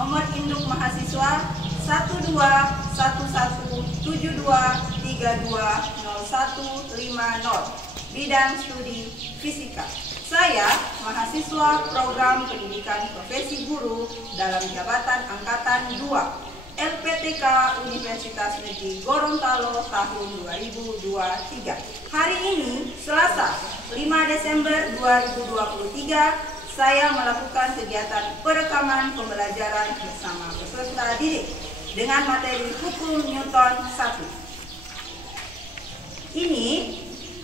Nomor induk mahasiswa 121172320150. Bidang studi fisika. Saya mahasiswa program pendidikan profesi guru dalam jabatan angkatan 2 LPTK Universitas Negeri Gorontalo tahun 2023. Hari ini Selasa 5 Desember 2023 saya melakukan kegiatan perekaman pembelajaran bersama peserta didik dengan materi hukum Newton 1. Ini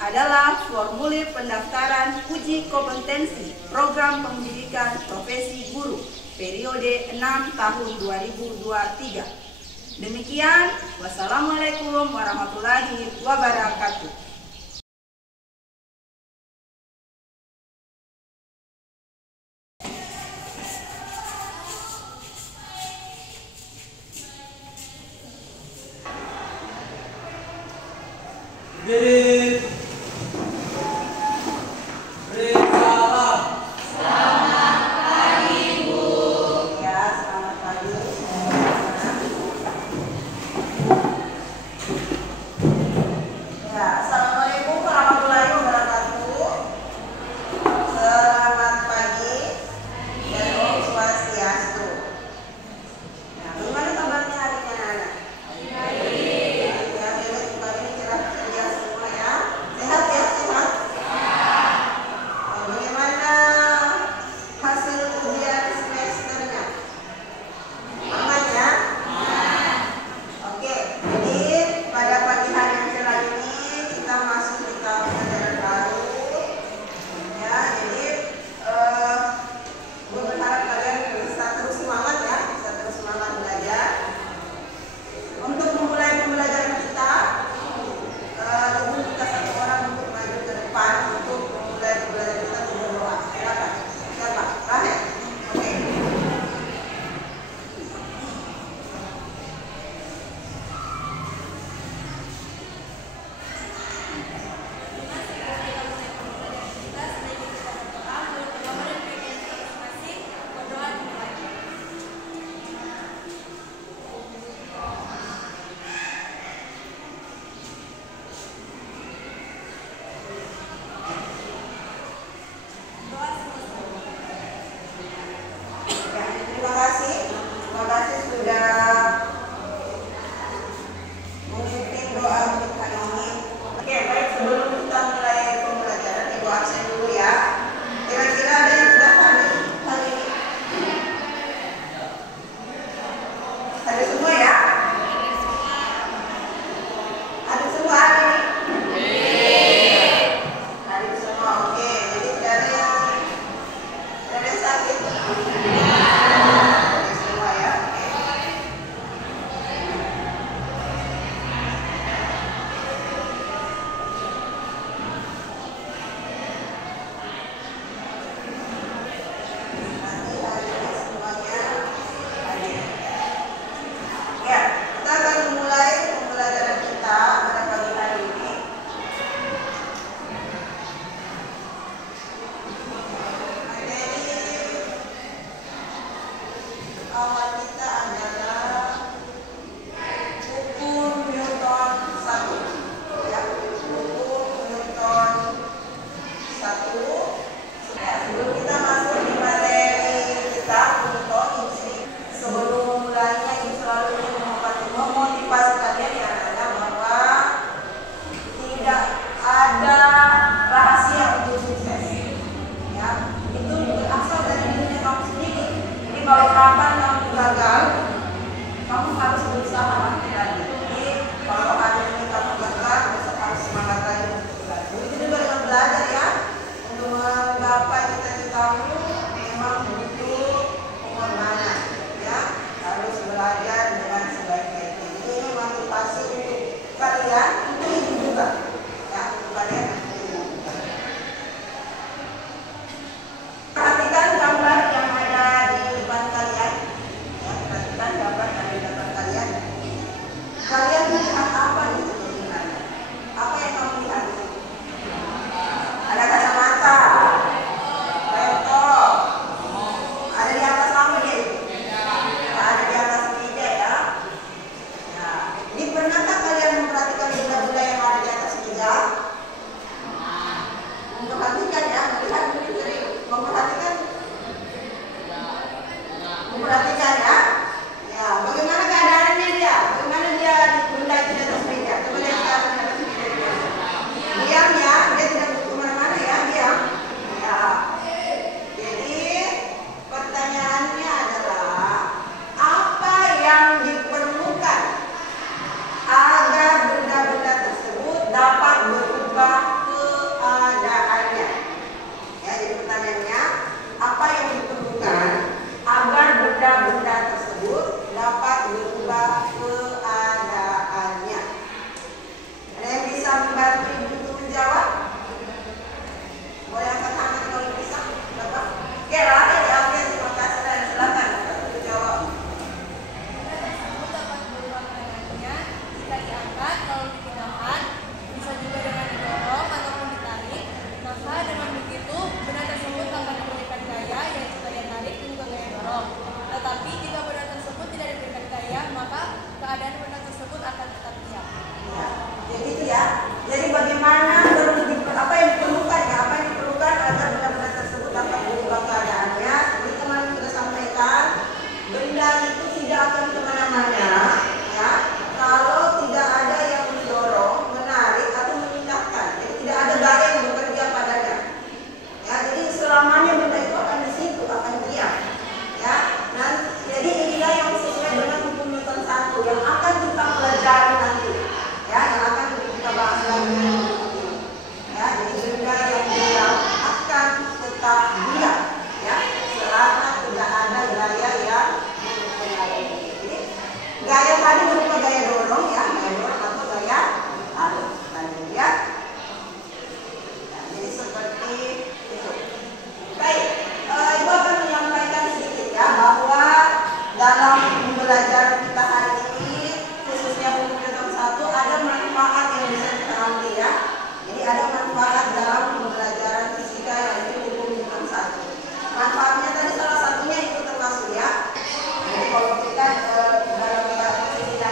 adalah formulir pendaftaran uji kompetensi program pendidikan profesi guru periode 6 tahun 2023. Demikian, wassalamualaikum warahmatullahi wabarakatuh. Berdiri. Beri salam. Selamat pagi, Bu. Ya, selamat pagi. Ya, Perhatikan ya. Ya, bagaimana keadaannya dia? Bagaimana dia benda di atas meja? Coba lihat di atas meja dia. Diam ya, dia tidak kemana-mana ya, diam. Ya. Jadi pertanyaannya adalah apa yang diperlukan agar benda-benda tersebut dapat berubah keadaannya? Ya, jadi pertanyaannya apa yang diperlukan agar benda-benda tersebut dapat berubah keadaannya? Ada yang bisa membantu Ibu untuk menjawab? Boleh angkat tangan kalau bisa, Bapak? Oke, Oke, terima kasih dan silakan untuk jawab. Benda tersebut dapat berubah keadaannya jika diangkat, lalu dipindahkan, bisa juga dengan didorong ataupun ditarik. Maka dengan begitu benda tersebut akan diberikan gaya, yaitu gaya tarik dan juga gaya dorong. Tetapi jika benda tersebut tidak diberikan gaya, maka keadaan benda tersebut akan tetap diam. Ya, jadi itu ya. Jadi bagaimana apa yang diperlukan ya? Apa yang diperlukan agar benda-benda tersebut dapat berubah keadaannya? Seperti teman sudah sampaikan, benda itu tidak akan kemana-mana, ya. Kalau tidak ada yang mendorong, menarik atau memindahkan, jadi tidak ada gaya yang bekerja padanya. Ya, jadi selamanya benda itu akan di situ, akan diam. Ya, dan jadi inilah yang sesuai dengan hukum Newton 1 yang akan kita pelajari nanti. Ya, yang akan kita bahas lagi. Ya, jadi benda yang diam akan tetap diam. Ya, selama tidak ada gaya yang mempengaruhi. Jadi gaya tadi berupa gaya dorong ya, gaya dorong atau gaya tarik. Lanjut ya. Nah, jadi seperti itu. Baik, Ibu akan menyampaikan sedikit ya bahwa dalam pembelajaran kita hari ini khususnya hukum Newton 1 ada manfaat yang bisa kita ambil ya. Jadi ada manfaat dalam pembelajaran fisika yaitu hukum Newton 1. Manfaatnya tadi salah satunya itu termasuk ya. Jadi kalau kita dalam bahasa fisika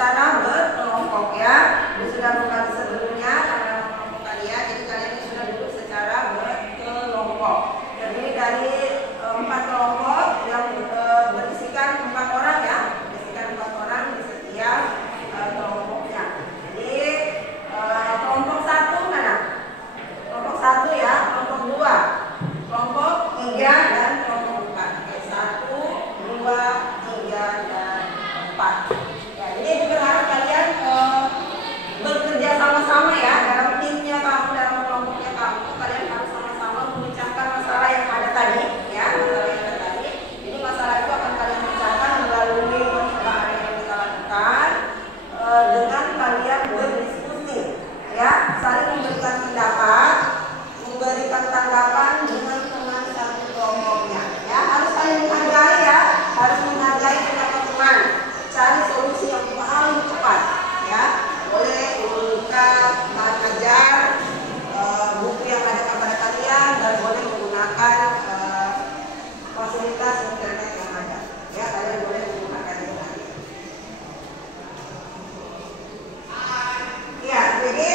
secara berkelompok ya. Sudah membagi sebelumnya karena kelompok kalian, jadi kalian sudah duduk secara berkelompok. Jadi dari 4 kelompok yang berisikan 4 orang ya, berisikan 4 orang di setiap kelompoknya. Jadi kelompok 1 mana? Kelompok 1 ya, kelompok 2, kelompok 3 dan kelompok 4. Oke, 1, 2, 3 dan 4. Ya, jadi berharap kalian bekerja sama-sama ya dalam timnya kamu, dalam kelompoknya kamu. Kalian harus sama-sama memecahkan masalah yang ada tadi ya, masalah yang ada tadi. Jadi masalah itu akan kalian pecahkan melalui percobaan yang kita lakukan dengan kalian berdiskusi ya, saling memberikan pendapat, memberikan tanggapan dengan teman satu kelompoknya ya. Harus saling menghargai ya, harus menghargai pendapat teman, cari solusi yang paling cepat ya. Boleh menggunakan bahan ajar, buku yang ada kepada kalian, dan boleh menggunakan fasilitas internet yang ada ya. Kalian boleh menggunakan itu. Ya, jadi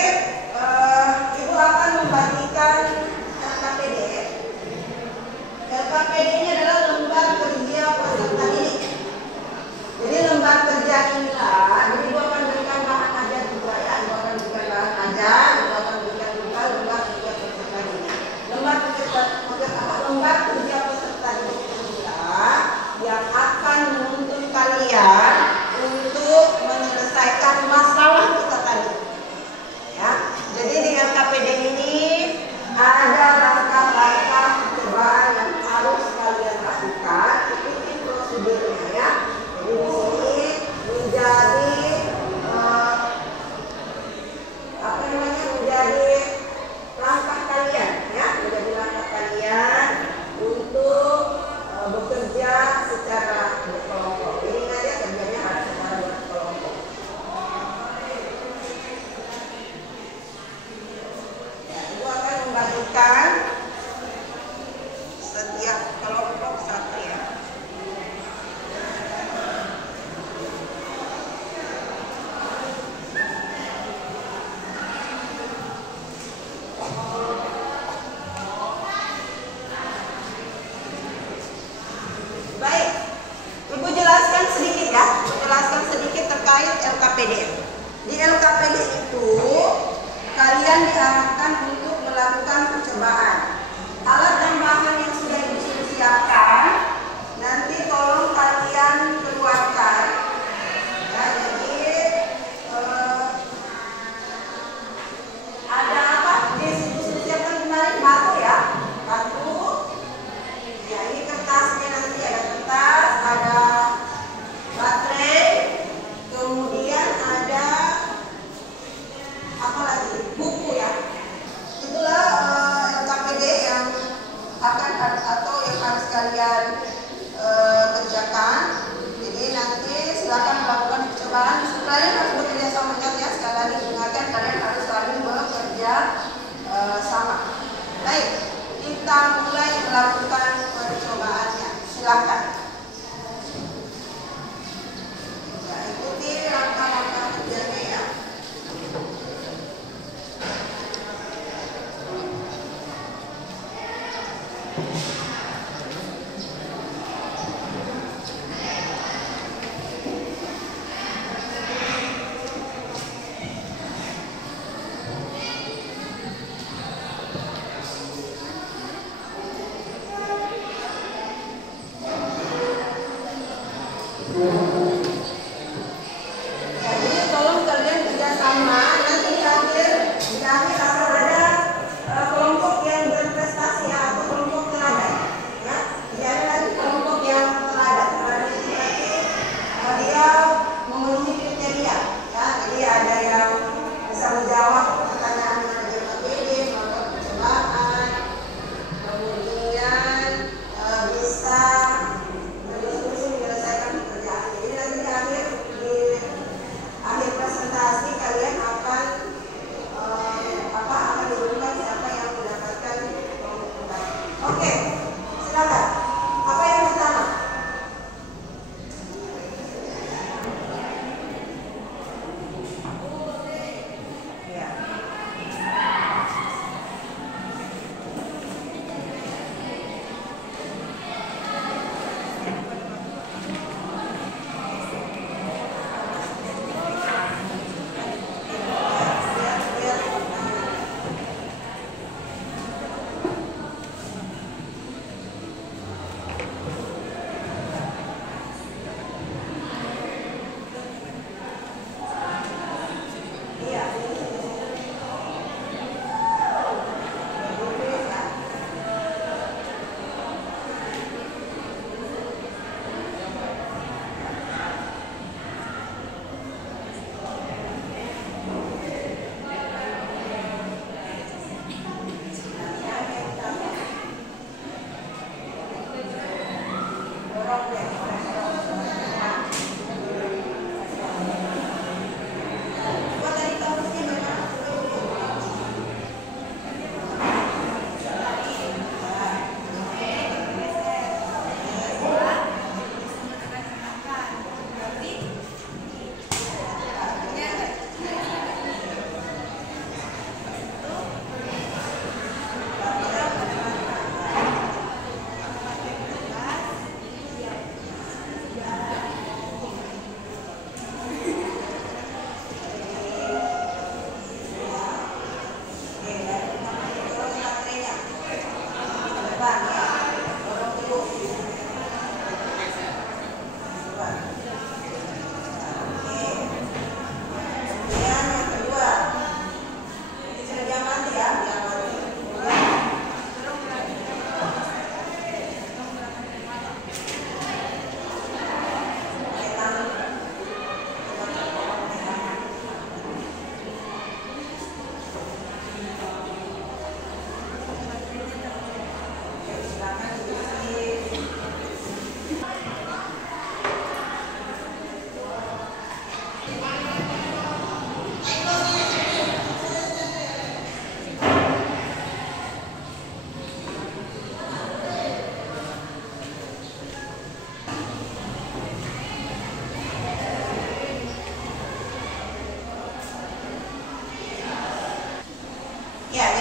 Ibu akan membagikan LKPD. LKPD ini adalah lembar kerja peserta didik. Jadi lembar kerja inilah, jadi Ibu akan berikan bahan ajar juga ya. Ibu akan berikan bahan ajar, Ibu akan berikan juga lembar kerja peserta didik. Lembar kerja peserta didik inilah yang akan menuntun kalian untuk menyelesaikan masalah kita tadi. Ya, jadi di LKPD ini ada langkah-langkah percobaan yang harus kalian lakukan. Ikuti prosedurnya ya. Jadi di sini menjadi menjadi langkah kalian ya, menjadi langkah kalian untuk bekerja secara berkelompok. Ini aja kerjanya harus secara berkelompok. Ibu akan membagikan setiap kelompok satu ya. Baik, Ibu jelaskan sedikit ya, jelaskan sedikit terkait LKPD. Di LKPD itu kalian diarahkan untuk melakukan percobaan. Alat dan bahan yang sudah Ibu siapkan nanti tolong kalian keluarkan. Ya, jadi ada apa? Ibu siapkan kemarin batu ya, batu. Ya, ini kertasnya nanti ada kertas, ada baterai, kemudian ada apa lagi? Buku ya. Itulah LKPD yang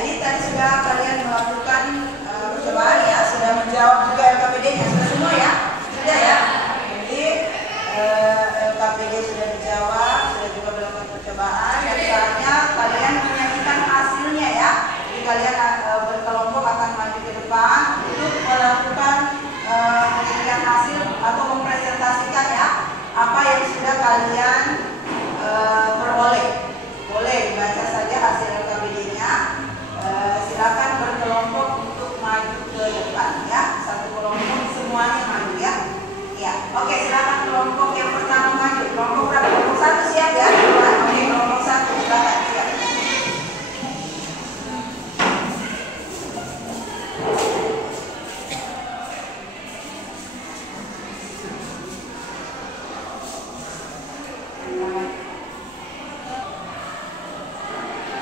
jadi tadi sudah kalian melakukan percobaan ya, sudah menjawab juga LKPD-nya, sudah semua ya? Sudah ya? Jadi LKPD sudah dijawab, sudah juga melakukan percobaan, dan saatnya kalian menyajikan hasilnya ya. Jadi kalian berkelompok akan maju ke depan untuk melakukan penyajian hasil atau mempresentasikan ya apa yang sudah kalian peroleh. Boleh dibaca saja hasil LKPD-nya. Silakan berkelompok untuk maju ke depan ya. Satu kelompok semuanya maju ya. Ya, oke, silakan kelompok yang pertama maju. Kelompok berapa? Kelompok 1 siap ya? Oke, kelompok 1 silakan siap.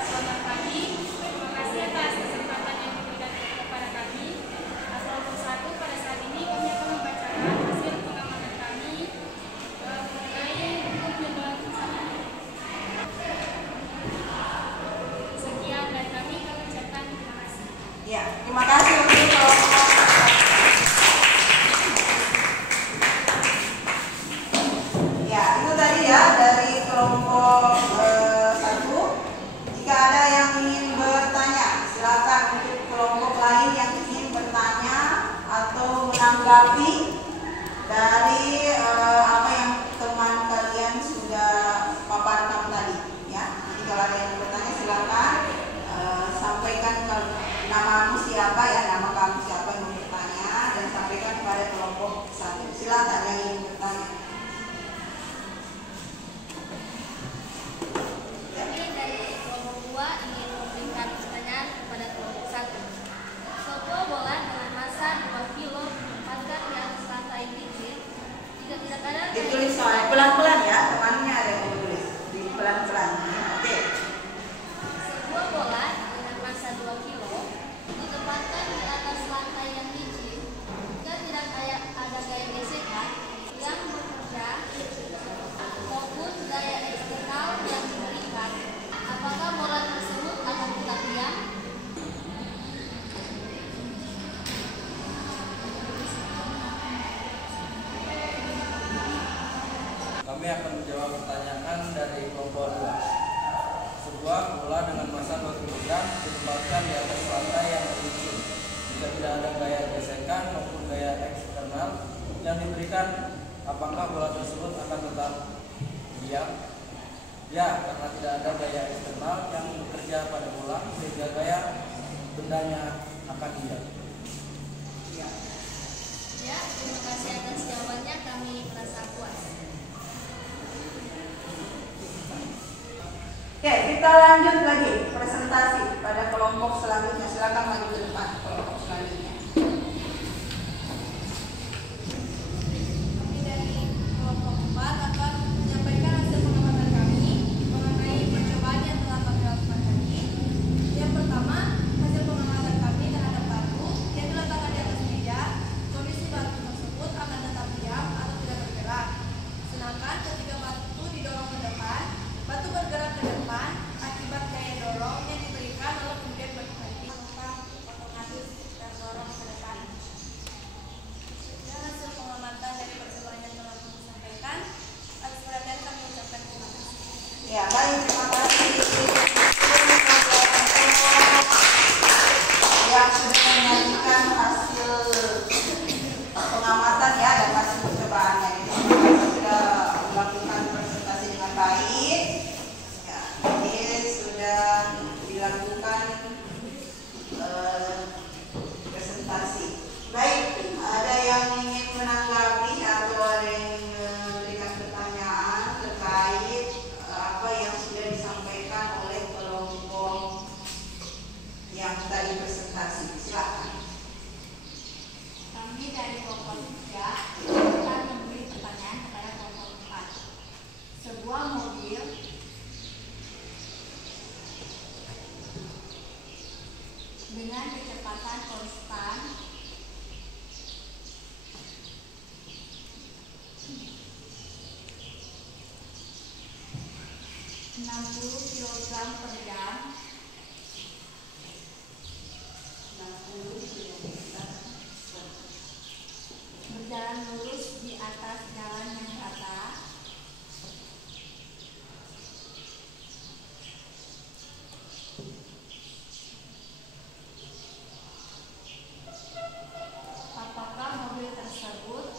Selamat pagi, terima kasih atas kesempatan yang diberikan kepada kami. Kelompok 1 pada saat ini kami akan membacakan hasil pengamatan kami mengenai hukum penyebaran usaha. Sekian dari kami ucapkan terima kasih. Ya, terima kasih untuk kelompok. Ya, itu tadi ya dari kelompok 1. Jika ada yang ingin bertanya, silakan untuk kelompok lain yang ingin bertanya atau menanggapi dari apa yang teman kalian sudah paparkan tadi ya. Jadi kalau ada yang bertanya silakan sampaikan namamu siapa ya, nama kamu siapa yang mau bertanya, dan sampaikan kepada kelompok 1. Silakan yang ingin bertanya. Kami dari kelompok 2 ingin memberikan pertanyaan kepada kelompok 1. Sebuah bola dengan massa 2 kilo ditempatkan di atas lantai licin. Jika tidak ada Ditulis soalnya pelan-pelan ya, temannya ada yang menulis di pelan-pelan. Oke. sebuah bola dengan massa 2 kilo ditempatkan di atas lantai yang licin. Jika tidak ada gaya gesekan yang bekerja maupun gaya eksternal yang diberikan, apakah bola tersebut akan tetap diam? Kami akan menjawab pertanyaan dari kelompok 2. Sebuah bola dengan massa 2 kg ditempatkan di atas lantai yang licin. Jika tidak ada gaya gesekan maupun gaya eksternal yang diberikan, apakah bola tersebut akan tetap diam? Ya, karena tidak ada gaya eksternal yang bekerja pada bola sehingga gaya bendanya akan diam. Ya, terima kasih atas jawabannya, kami merasa puas. Oke, kita lanjut lagi presentasi pada kelompok selanjutnya. Silakan maju ke depan kelompok selanjutnya. Kami dari kelompok 4 akan menyampaikan hasil pengamatan kami mengenai percobaan yang telah kami lakukan tadi. Yang pertama, hasil pengamatan kami terhadap batu yang diletakkan di atas meja. Kondisi batu tersebut akan tetap diam atau tidak bergerak. Sedangkan ketika batu didorong ke depan, batu bergerak ke depan akibat gaya dorong yang diberikan lalu kemudian berhenti otomatis terdorong ke depan. Dan hasil pengamatan dari percobaan yang telah kami sampaikan, atas perhatian kami ucapkan terima kasih. Ya, baik, terima kasih yang sudah menyajikan hasil pengamatan ya dan hasil percobaannya. Jadi sudah melakukan presentasi dengan baik. Ya, ini sudah dilakukan presentasi. Baik, ada yang ingin menanggapi atau ada yang ingin memberikan pertanyaan terkait apa yang sudah disampaikan oleh kelompok yang tadi presentasi? Silakan. Kami dari kelompok 3 akan memberi pertanyaan kepada kelompok 4. Sebuah mobil dengan kecepatan konstan (60 kg per jam) Berjalan lurus di atas jalan yang rata. Apakah mobil tersebut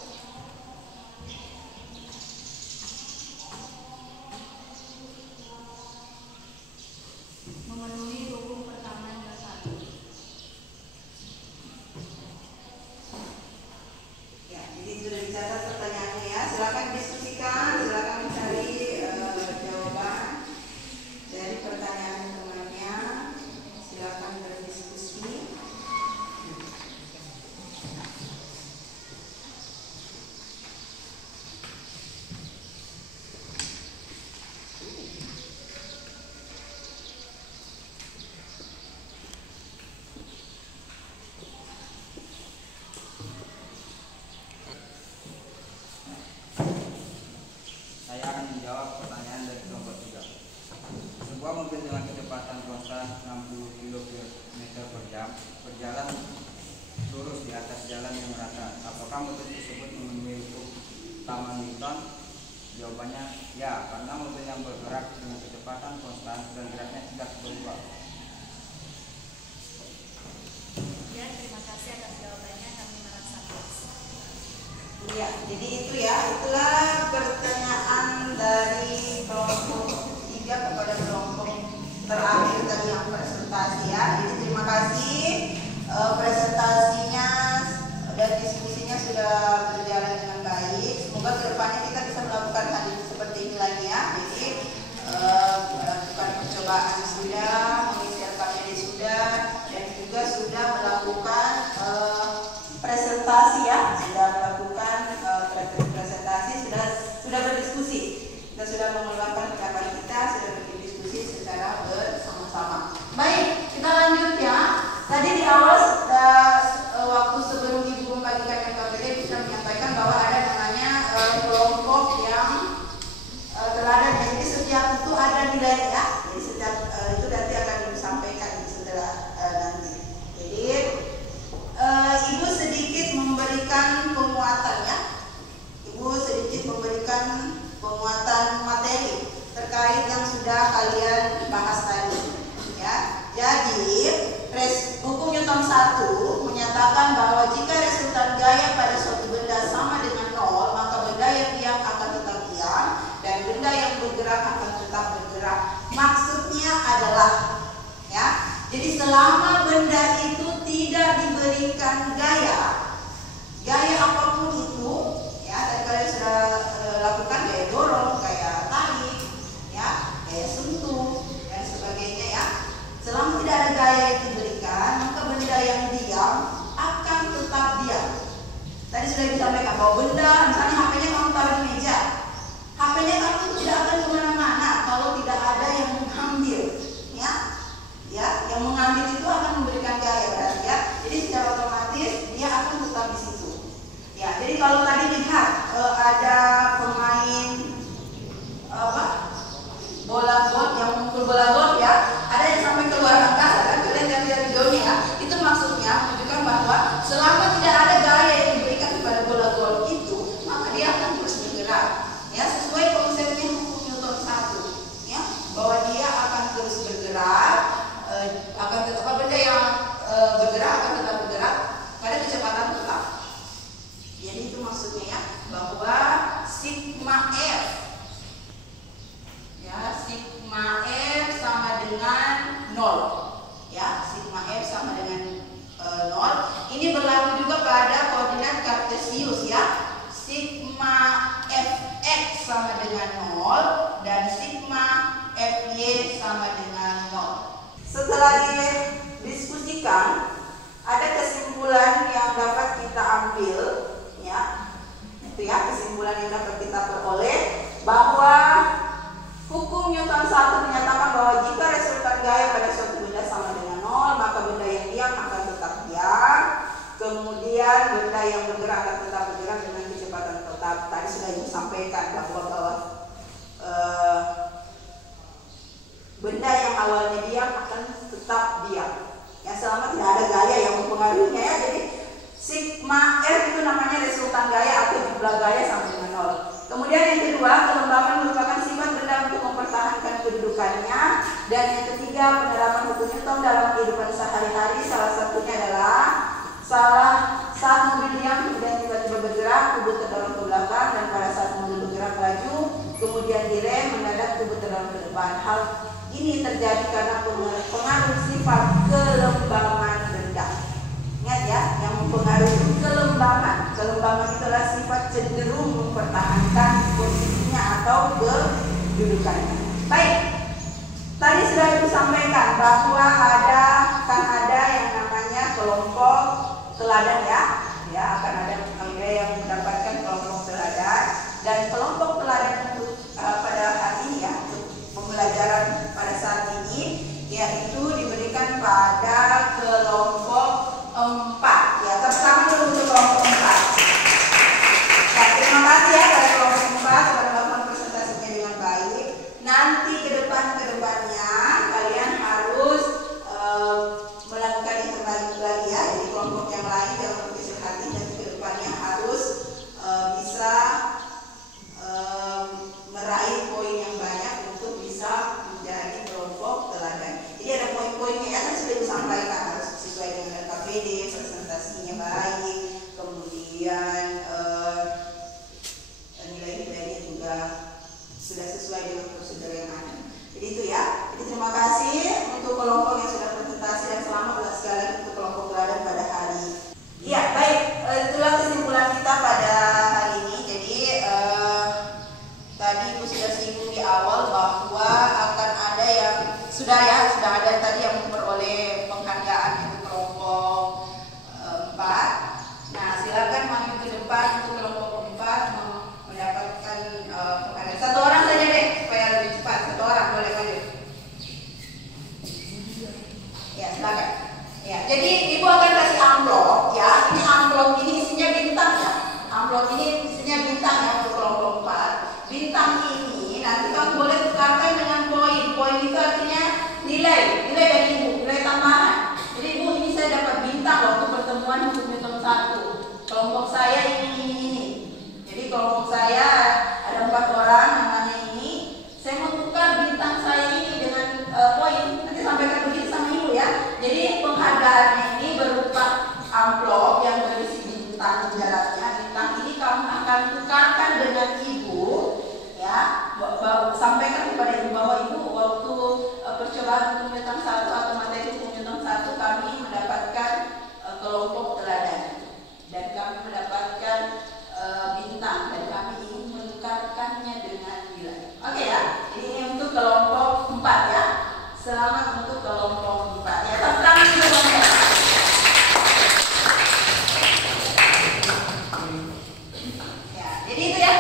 memenuhi hukum pertama dan satu? Ya, jadi sudah dicatat pertanyaannya ya. Silakan diskusikan, silakan mencari jawaban dari pertanyaan temannya. Silakan berdiskusi. Saya akan menjawab pertanyaan dari kelompok 3. Sebuah mobil dengan kecepatan konstan 60 km per jam berjalan lurus di atas jalan yang rata. Apakah mobil tersebut memenuhi hukum utama Newton? Jawabannya ya, karena mobil yang bergerak dengan kecepatan konstan dan geraknya tidak berubah. Ya, terima kasih atas jawabannya, kami merasa puas. Ya, jadi itu ya, itulah pertanyaan dari kelompok 3 kepada kelompok terakhir tadi yang presentasi ya. Jadi terima kasih presentasinya dan diskusinya sudah berjalan dengan baik. Semoga kedepannya kita bisa melakukan hal seperti ini lagi ya. Jadi melakukan percobaan sudah, menginisialkan ide sudah, dan juga sudah melakukan presentasi ya, sudah melakukan presentasi, sudah berdiskusi, kita sudah mengeluarkan pendapat kita, sudah berdiskusi secara bersama-sama. Baik, kita lanjut ya. Tadi di awal waktu sebelum Ibu membagikan MKPD sudah menyampaikan bahwa ada namanya kelompok yang teladan. Jadi setiap itu ada nilai ya. Jadi setiap itu nanti akan disampaikan setelah nanti. Jadi Ibu sedikit memberikan penguatan ya. Ibu sedikit memberikan penguatan materi terkait yang sudah kalian bahas tadi ya. Jadi hukum Newton 1 menyatakan bahwa jika resultan gaya pada suatu benda sama dengan 0, maka benda yang diam akan tetap diam dan benda yang bergerak akan tetap bergerak. Maksudnya adalah ya, jadi selama benda itu tidak diberikan gaya apapun itu ya, tadi kalian sudah lakukan gaya dorong, gaya tarik ya, gaya sentuh dan sebagainya ya. Selama tidak ada gaya yang diberikan, maka benda yang diam akan tetap diam. Tadi sudah disampaikan bahwa benda, misalnya HP-nya kamu taruh di meja, HP-nya kamu tidak akan kemana-mana kalau tidak ada yang mengambil ya. Ya, yang mengambil itu akan memberikan gaya berarti ya. Jadi secara otomatis dia akan tetap di situ. Ya, jadi kalau tadi lihat ada pemain bola golf yang memukul bola golf ya, ada yang sampai keluar angkasa kan, kalian lihat dari videonya ya. Itu maksudnya menunjukkan bahwa selama tidak ada gaya yang diberikan kepada bola golf itu, maka dia akan terus bergerak. Ya, sesuai konsepnya hukum Newton 1 ya, bahwa dia akan terus bergerak. Akan tetap benda yang bergerak akan tetap bergerak pada kecepatan tetap. Jadi itu maksudnya ya, bahwa sigma F ya, sigma F sama dengan 0 ya, sigma F sama dengan 0. Ini berlaku juga pada koordinat kartesius ya. Sigma Fx sama dengan 0 dan sigma Fy sama dengan 0. Setelah didiskusikan, ada kesimpulan yang dapat kita ambil ya. Itu ya, kesimpulan yang dapat kita peroleh bahwa hukum Newton 1 menyatakan bahwa jika resultan gaya pada suatu benda sama dengan 0, maka benda yang diam akan tetap diam. Kemudian benda yang bergerak akan tetap bergerak dengan kecepatan tetap. Tadi sudah disampaikan bahwa benda yang awalnya diam akan tetap diam. Ya, selama tidak ada gaya yang value-nya ya. Jadi sigma R itu namanya resultan gaya atau jumlah gaya sama dengan 0. Kemudian yang kedua, kelembapan merupakan sifat benda untuk mempertahankan kedudukannya. Dan yang ketiga, penerapan hukum Newton dalam kehidupan sehari-hari. Salah satunya adalah saat mobil diam kemudian tiba-tiba bergerak, tubuh terdorong ke belakang, dan pada saat mobil bergerak laju kemudian direm, mendadak tubuh terdorong ke depan. Hal ini terjadi karena pengaruh sifat kelembangan benda. Ingat ya, yang mempengaruhi kelembangan. Kelembangan itulah sifat cenderung mempertahankan posisinya atau kedudukannya. Baik, tadi sudah Ibu sampaikan bahwa ada yang namanya kelompok teladan ya. Ya, akan ada yang mendapatkan kelompok teladan, dan kelompok teladan untuk pada hari ini ya, untuk pembelajaran pada saat ini yaitu diberikan pada kelompok 4 ya. Pertama dulu untuk kelompok 4. Ya, terima kasih ya pada kelompok 4 sudah melakukan presentasinya dengan baik. Nanti kedepannya kalian harus melakukan itu lagi ya. Jadi kelompok yang lain jangan berkecil hati, dan kedepannya harus bisa meraih poin yang banyak untuk bisa menjadi kelompok teladan. Jadi ada poin-poinnya ya, kan sudah disampaikan, harus sesuai dengan KPD, presentasinya baik, kemudian nilai-nilainya juga sudah sesuai dengan prosedur yang ada. Jadi itu ya. Jadi terima kasih untuk kelompok yang sudah presentasi, dan selamat sekali lagi untuk kelompok teladan pada hari ini. Ya baik, itulah kesimpulan kita pada hari ini. Jadi tadi Ibu sudah singgung di awal bahwa akan ada yang sudah ada tadi yang memperoleh penghargaan untuk kelompok 4. Nah, silakan maju ke depan untuk kelompok 4 mendapatkan penghargaan. Satu orang saja deh supaya lebih cepat. Satu orang boleh maju. Ya, silakan. Ya, jadi Ibu akan kasih amplop ya. Ini amplop ini isinya bintang ya. Amplop ini isinya bintang ya untuk kelompok 4. Bintang ini nanti kamu boleh tukarkan dengan poin. Poin itu artinya nilai dari Ibu, nilai tambahan. Jadi Ibu, ini saya dapat bintang waktu pertemuan hukum Newton 1. Kelompok saya ini. Jadi kelompok saya ada 4 orang namanya ini. Saya mau tukar bintang saya ini dengan poin. Nanti sampaikan begitu sama Ibu ya. Jadi penghargaannya ini berupa amplop yang berisi bintang di dalamnya. Bintang ini kamu akan tukarkan dengan Ibu ya. Sampaikan kepada Ibu bahwa Ibu waktu percobaan hukum Newton 1 atau materi hukum Newton 1 kami mendapatkan kelompok teladan, dan kami mendapatkan bintang, dan kami ingin menukarkannya dengan nilai. Oke ya. Ini untuk kelompok 4 ya. Selamat untuk kelompok 4 ya. Tepuk tangan dulu teman-teman. Ya, jadi itu ya.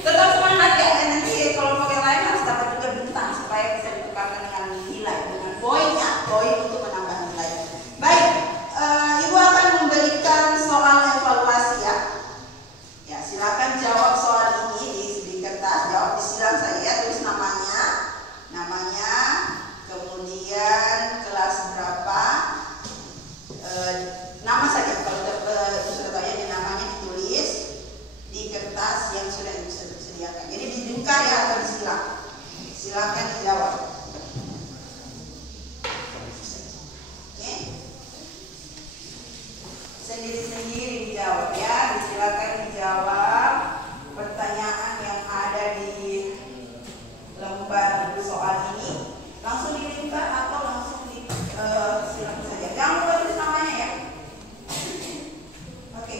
Tetap semangat ya. Nanti kelompok yang lain harus dapat juga bintang supaya bisa ditukarkan dengan nilai, dengan poinnya, poin untuk menambah nilai. Baik, Ibu akan memberikan soal evaluasi ya. Ya, silakan jawab soal ini di kertas, jawab di silang saya, tulis namanya, kemudian kelas berapa, nama saja kalau sudah banyak namanya ditulis di kertas yang sudah bisa disediakan. Jadi didengkar ya atau disilang. Silakan dijawab. Oke. Sendiri-sendiri dijawab ya. Silakan dijawab pertanyaan yang ada di lembar soal ini. Langsung dilingkar atau langsung di silang saja. Jangan lupa tulis namanya ya. Oke.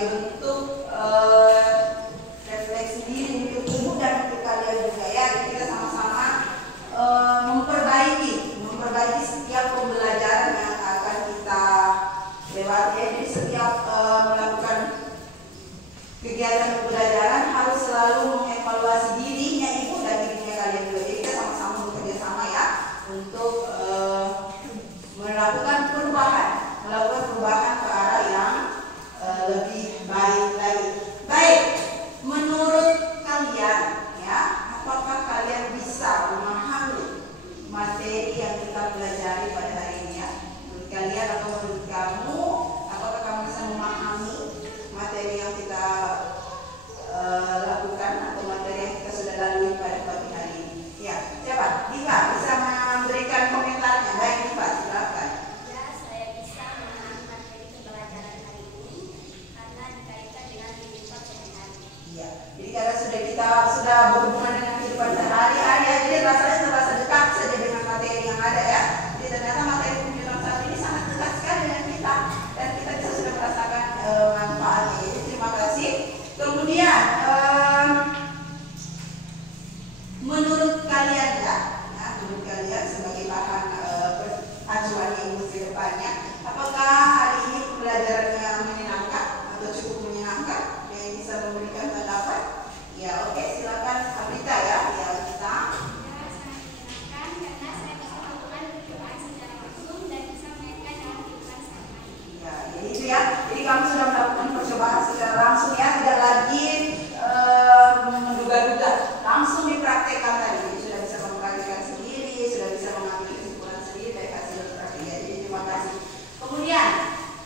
sebagai bentuk refleksi diri untuk ibu dan untuk kalian juga ya. Jadi kita sama-sama memperbaiki setiap pembelajaran yang akan kita lewati. Jadi setiap melakukan kegiatan pembelajaran harus selalu mengevaluasi dirinya ibu dan dirinya kalian juga. Jadi kita sama-sama bekerja sama ya untuk melakukan perubahan ke arah yang lebih baik lagi. Baik, menurut kalian ya, apakah kalian bisa memahami materi yang kita pelajari pada hari ini ya? Menurut kalian atau menurut kamu, apakah kamu bisa memahami materi yang kita lakukan atau materi yang kita sudah lalui pada pagi hari ini? Ya, siapa? Diva bisa memberikan komentarnya. Baik, Diva, silakan. Ya, saya bisa memahami materi pembelajaran hari ini karena dikaitkan dengan kehidupan sehari-hari. Iya, jadi karena kita sudah berhubungan dengan kehidupan sehari-hari, jadi rasanya terasa dekat saja dengan materi yang ada ya. Jadi ternyata materi pembimbingan saat ini sangat dekat sekali dengan kita dan kita bisa sudah merasakan manfaatnya. Jadi terima kasih. Kemudian menurut kalian ya, menurut kalian sebagai bahan acuan ibu ke depannya, apakah hari ini pembelajarannya menyenangkan atau cukup menyenangkan? Yang bisa memberikan pendapat? Ya, oke, silakan Aprita ya, kita. Ya, sangat menyenangkan karena saya bisa melakukan percobaan secara langsung dan bisa mainkan dalam kehidupan sehari-hari. Ya, jadi itu ya. Jadi kamu sudah melakukan percobaan secara langsung ya, tidak lagi menduga-duga, langsung dipraktekkan tadi. Jadi sudah bisa mempraktekkan sendiri, sudah bisa mengambil kesimpulan sendiri dari hasil prakteknya. Jadi terima kasih. Kemudian,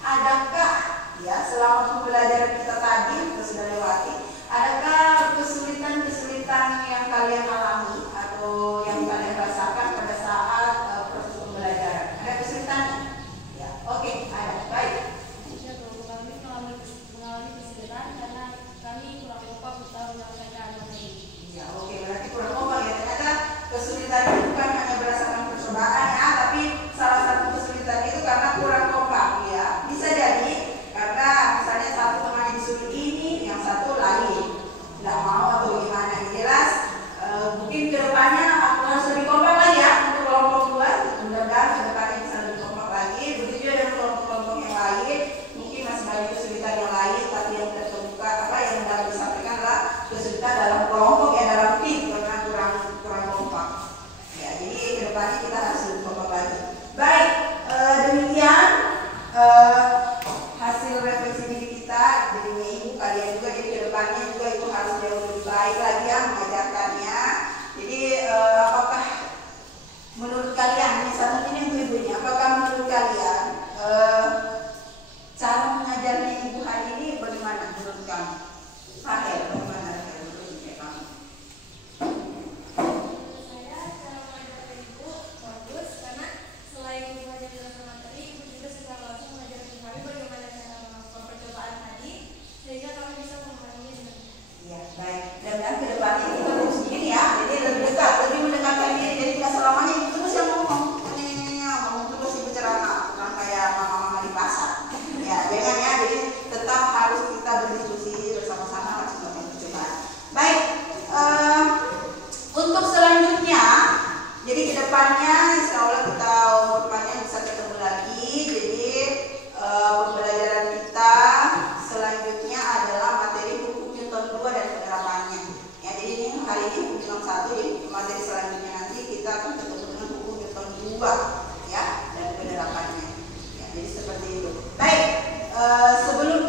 adakah ya selama pembelajaran kita tadi kita sudah lewati, adakah kesulitan-kesulitan yang kalian alami atau yang kalian rasakan pada saat proses pembelajaran? Ada kesulitannya? Ya, oke, ada. Baik. Ya, kalau kami mengalami kesulitan karena kami kurang kompak dalam menyampaikan materi. Ya, oke, berarti kurang kompak ya. Ternyata kesulitan itu bukan hanya berdasarkan percobaan ya, tapi salah satu kesulitan itu karena kurang kompak ya. Bisa jadi karena misalnya satu temannya disuruh ini, yang satu lain, nggak mau atau gimana. Jelas mungkin kedepannya aku harus lebih kompak lagi ya untuk kelompok 2. Mudah-mudahan kedepannya bisa lebih kompak lagi. Begitu juga dengan kelompok-kelompok yang lain. Mungkin masih banyak kesulitan yang lain, tapi yang terkemuka yang dapat disampaikan adalah kesulitan dalam kelompok ya, dalam tim karena kurang kompak. Ya, jadi kedepannya kita harus lebih kompak lagi. Baik, demikian hasil refleksi diri kita, dirinya ibu kalian juga. Jadi kedepannya juga itu harus jauh lebih baik lagi ya mengajarkannya. Jadi apakah menurut kalian, ini satu ini untuk ibunya, apakah menurut kalian cara mengajarnya ibu hari ini bagaimana menurut kamu? Rahel, bagaimana menurut kamu? Saya cara mengajar ibu bagus karena selain mengajar dalam materi, ibu juga secara langsung mengajarkan kami bagaimana cara melakukan percobaan tadi sehingga kami bisa memahaminya dengan baik. Ya, baik. Dan kedepannya kita terus begini ya, jadi lebih dekat, lebih mendekatkan diri. Jadi tidak selamanya ibu terus yang ngomong terus ibu ceramah, bukan kayak mama-mama di pasar. Ya, jangan ya. Jadi tetap harus kita berdiskusi bersama-sama, harus melakukan percobaan. Baik, untuk selanjutnya, jadi kedepannya insya Allah kita umurnya bisa ketemu lagi. Jadi pembelajaran kita selanjutnya adalah materi hukum Newton 2 dan penerapannya. Ya, jadi ini hari ini hukum Newton 1, jadi materi selanjutnya nanti kita akan ketemu dengan hukum Newton 2 ya dan penerapannya. Ya, jadi seperti itu. Baik, sebelum